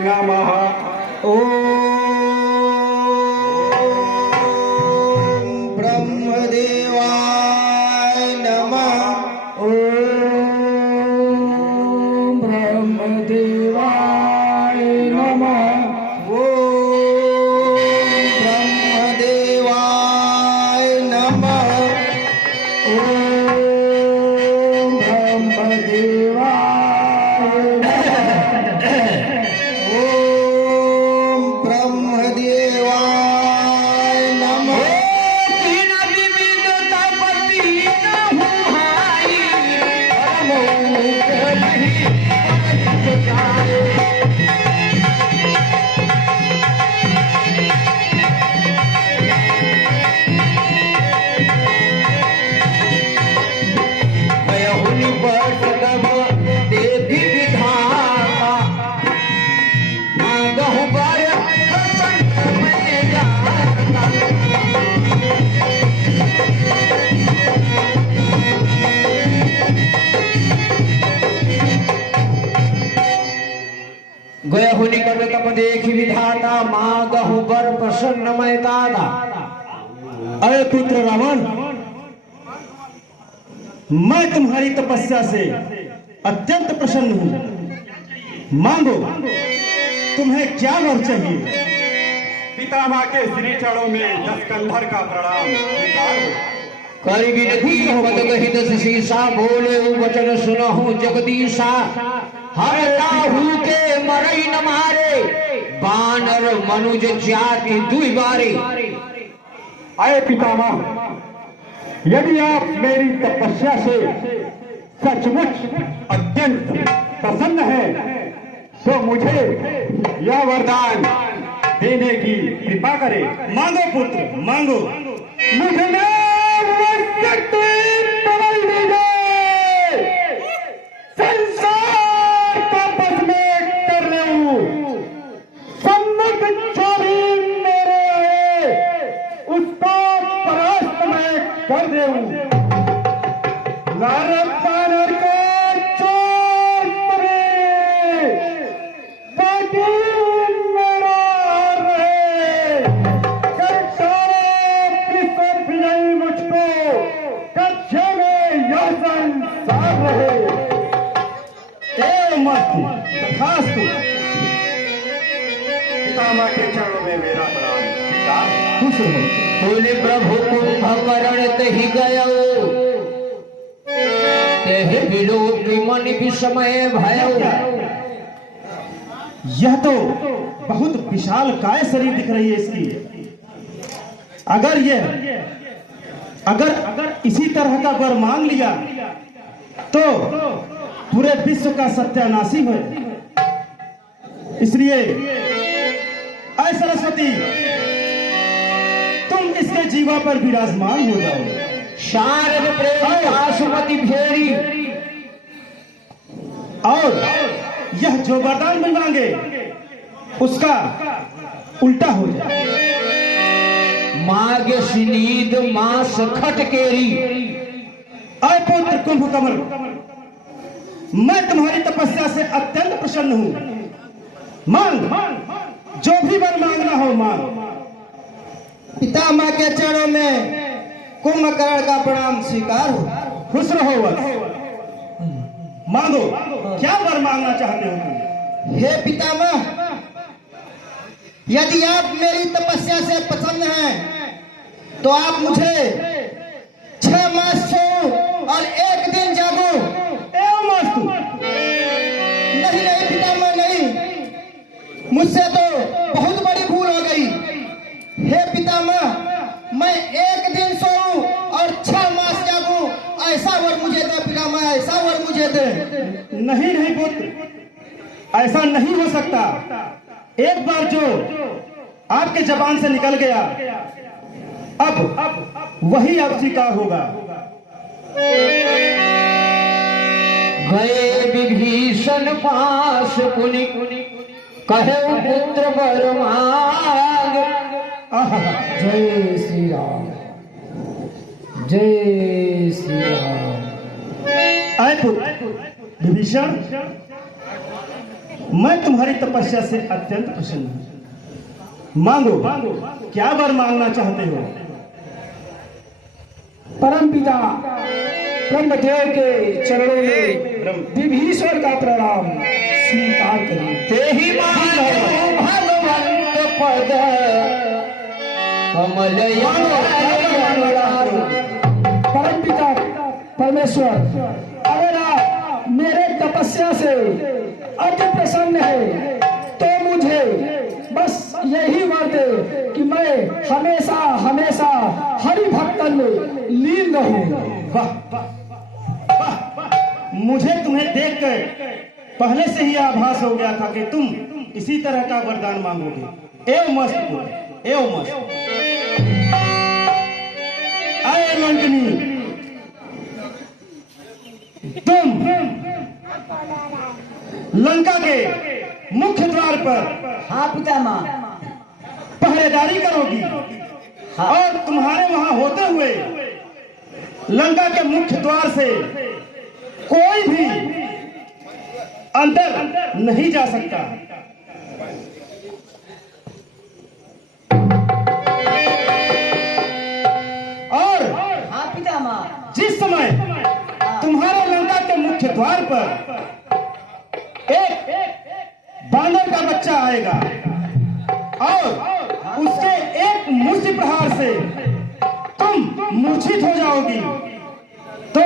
नमः। ओम ब्रह्मदेवाय नमः। ओम ब्रह्मदेवाय नमः। ओम ब्रह्मदेवाय नमः। ओम ब्रह्मदेवाय ओम ब्रह्मदेवाय नमः। तीन विविध तपति नहुँ भाई, परमौ कलहि परत जाए। गयहुनि बरसदब देवी विधाता, मांगहु बर प्रसन्न मैं जाता। गयहुनि कर तप देखि विधाता, मांगहु बर प्रसन्न मैं दाता। अरे पुत्र रावण, मैं तुम्हारी तपस्या से अत्यंत प्रसन्न हूँ। मांगो, तुम्हें क्या वर चाहिए? पितामह के श्री चरणों में 10 कंधर का प्रणाम स्वीकार हो। करि विनती पद कहि दस शीसा, बोले वचन सुनहु जगदीशा। हर काहू के मरई न मारे, बानर मनुज जाति दुई बारे। आए पितामह, यदि आप मेरी तपस्या से सचमुच अत्यंत प्रसन्न हैं, तो मुझे यह वरदान देने की कृपा करें। मांगो पुत्र, मांगो। मुझे शक्ति बदल दीजिए, संसार का बस में कर रहे हूँ। सम्मुख जो भी मेरे है, उसको परास्त मैं कर दे हूँ। नर बानर को चोर करे, ताकि मेरा रहे। मुझको कच्चे में यह संसार रहे। मस्तु तथास्तु। पितामह के चरणों में मेरा प्रणाम स्वीकार। खुश रहो। बोले प्रभु कुंभकर्ण तहि गयो, तेहि विलोक मन विस्मय भयो। यह तो बहुत विशाल काय शरीर दिख रही है इसकी। अगर इसी तरह का वर मांग लिया तो पूरे विश्व का सत्यानाशी हो। इसलिए ऐ सरस्वती, तुम इसके जीवा पर विराजमान हो जाओ। शारद प्रेम आसुमति भेरी, और यह जो वरदान भी मांगे उसका उल्टा हो जाए। मार्ग सिनीद मास खटकेरी। अय पुत्र कुंभकमल, मैं तुम्हारी तपस्या से अत्यंत प्रसन्न हूँ। मांग, जो भी वर मांगना हो मांग। पितामह के चरणों में कुंभकर्ण का प्रणाम स्वीकार हो। खुश रहो वर। मांगो, क्या वर मांगना चाहते हो तुम? हे पितामह, यदि आप मेरी तपस्या से प्रसन्न हैं, तो आप मुझे 6 मास सोऊं और 1 दिन जागूं। एवं मस्तु। नहीं नहीं पितामह, नहीं, मुझसे तो बहुत बड़ी भूल हो गई। हे पितामह, मैं 1 दिन सोऊं और 6 मास जागूं, ऐसा वर मुझे दे पितामह, ऐसा वर मुझे दे। नहीं नहीं पुत्र, ऐसा नहीं हो सकता। एक बार जो आपके जबान से निकल गया, अब वही अब स्वीकार होगा। गए विभीषण पास पुनि, कहे पुत्र वर मांग। जय श्री राम, जय श्री राम। आए पुत्र विभीषण, मैं तुम्हारी तपस्या से अत्यंत प्रसन्न हूं। मांगो, क्या वर मांगना चाहते हो? परम पिता ब्रह्मदेव के चरणों में विभीषण का प्रणाम स्वीकार करें। तेहि मानव भगवंत पद कमल परम पिता परमेश्वर, अगर आप मेरे तपस्या से अति प्रसन्न है तो मुझे बस यही वर दे कि मैं हमेशा हमेशा हरि भक्तन में लीन रहूं। मुझे तुम्हें देखकर पहले से ही आभास हो गया था कि तुम इसी तरह का वरदान मांगोगे। एव मस्त पुत्र, एव मस्त। अरे लंकनी, तुम लंका के मुख्य द्वार पर हाँ पितामह। पहरेदारी करोगी और तुम्हारे वहां होते हुए लंका के मुख्य द्वार से कोई भी अंदर नहीं जा सकता। और हाँ पितामह। जिस समय तुम्हारे लंका के मुख्य द्वार पर एक बानर का बच्चा आएगा और उसके एक मुष्टि प्रहार से तुम मूर्छित हो जाओगी, तो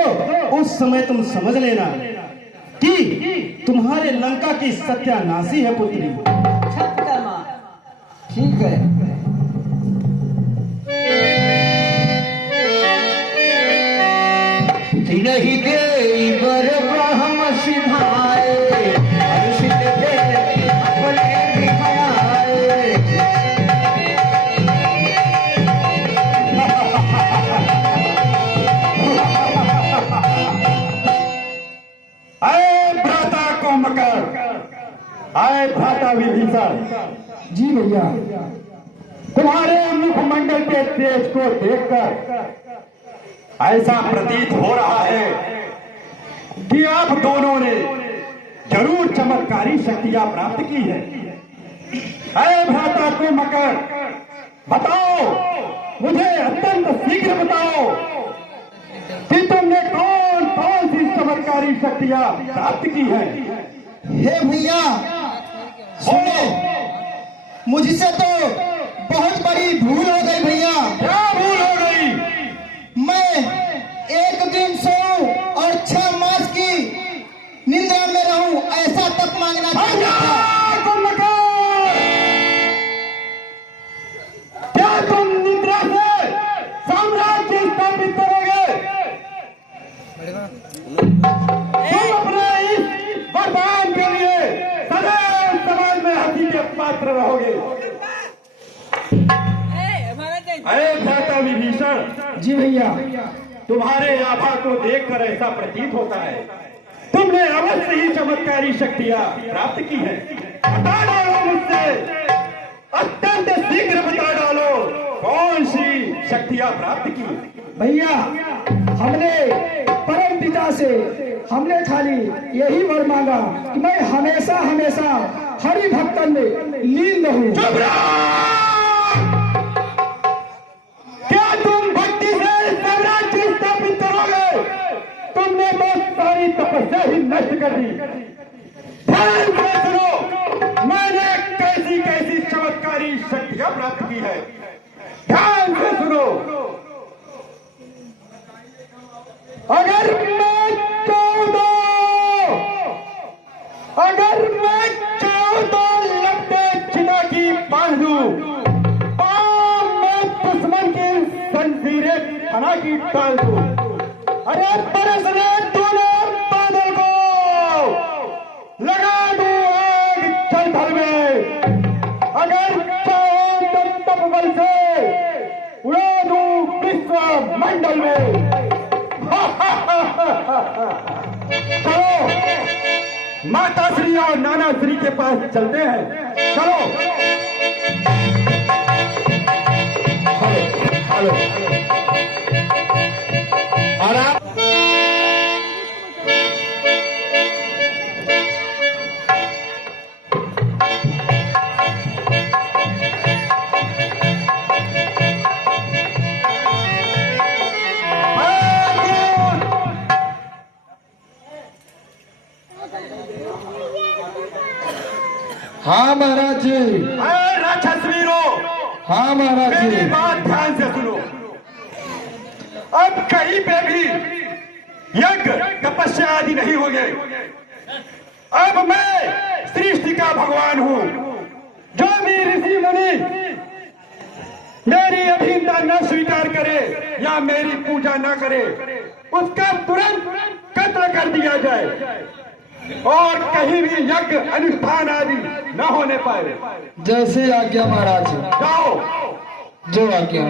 उस समय तुम समझ लेना कि तुम्हारे लंका की सत्यानाशी है पुत्री। अच्छा पितामह, ठीक है। नहीं गई बर ब्रह्म सिधाए, हर्षित दे अपने दिखाए। आए भ्राता को मकर, आए भ्राता विभीषण। जी भैया, तुम्हारे मुखमंडल के तेज को देखकर ऐसा प्रतीत हो रहा है कि आप दोनों ने जरूर चमत्कारी शक्तियां प्राप्त की है। अरे भ्राता को मकर, बताओ, मुझे अत्यंत शीघ्र बताओ कि तुमने कौन कौन सी चमत्कारी शक्तियां प्राप्त की है। हे भैया सुनो, मुझसे तो बहुत बड़ी भूल हो गई भैया। क्या भूल हो गई? मैं एक दिन सोऊं और 6 मास की निंद्रा में रहूं, ऐसा तप मांगना चाहता था। क्या तुम निद्रा से साम्राज्य स्थापित करोगे? तुम अपने इस वरदान के लिए सदैव समाज में हंसी के पात्र रहोगे। अरे भ्राता विभीषण। जी भैया, तुम्हारे आभा को देखकर ऐसा प्रतीत होता है तुमने अवश्य ही चमत्कारी शक्तियां प्राप्त की है। बता डालो मुझसे, अत्यंत शीघ्र बता डालो कौन सी शक्तियां प्राप्त की। भैया, हमने परम पिता से हमने खाली यही वर मांगा कि मैं हमेशा हमेशा हरि भक्तन में लीन रहूं। क्या तुम भक्ति से साम्राज्य स्थापित करोगे? तुमने बहुत सारी तपस्या ही नष्ट कर दी। ध्यान से सुनो, मैंने कैसी कैसी चमत्कारी शक्तियां प्राप्त की है। ध्यान से सुनो, अगर मैं चाहूं तो लगते चिता की बांध दूं, मैं दुश्मन की जंजीरें फना की डाल दूं। अरे बरसने दोनों बादल को लगा दूं आग जल भर में। अगर चाहो तो तपबल से उड़ा दूं विश्व मंडल में। चलो माता श्री और नाना श्री के पास चलते हैं। चलो हेलो और आप हाँ महाराज जी। अरे राक्षस वीरो, हाँ महाराज मेरी जी। बात ध्यान से सुनो। अब कहीं पे भी यज्ञ तपस्या आदि नहीं होंगे। अब मैं सृष्टि का भगवान हूं। जो भी ऋषि मुनि मेरी अधीनता न स्वीकार करे या मेरी पूजा न करे, उसका तुरंत कत्ल कर दिया जाए और कहीं भी यज्ञ अनुष्ठान आदि न होने पाए। जैसे आज्ञा महाराज जी। जाओ। जो आज्ञा।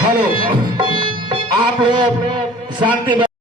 हेलो, आप लोग शांति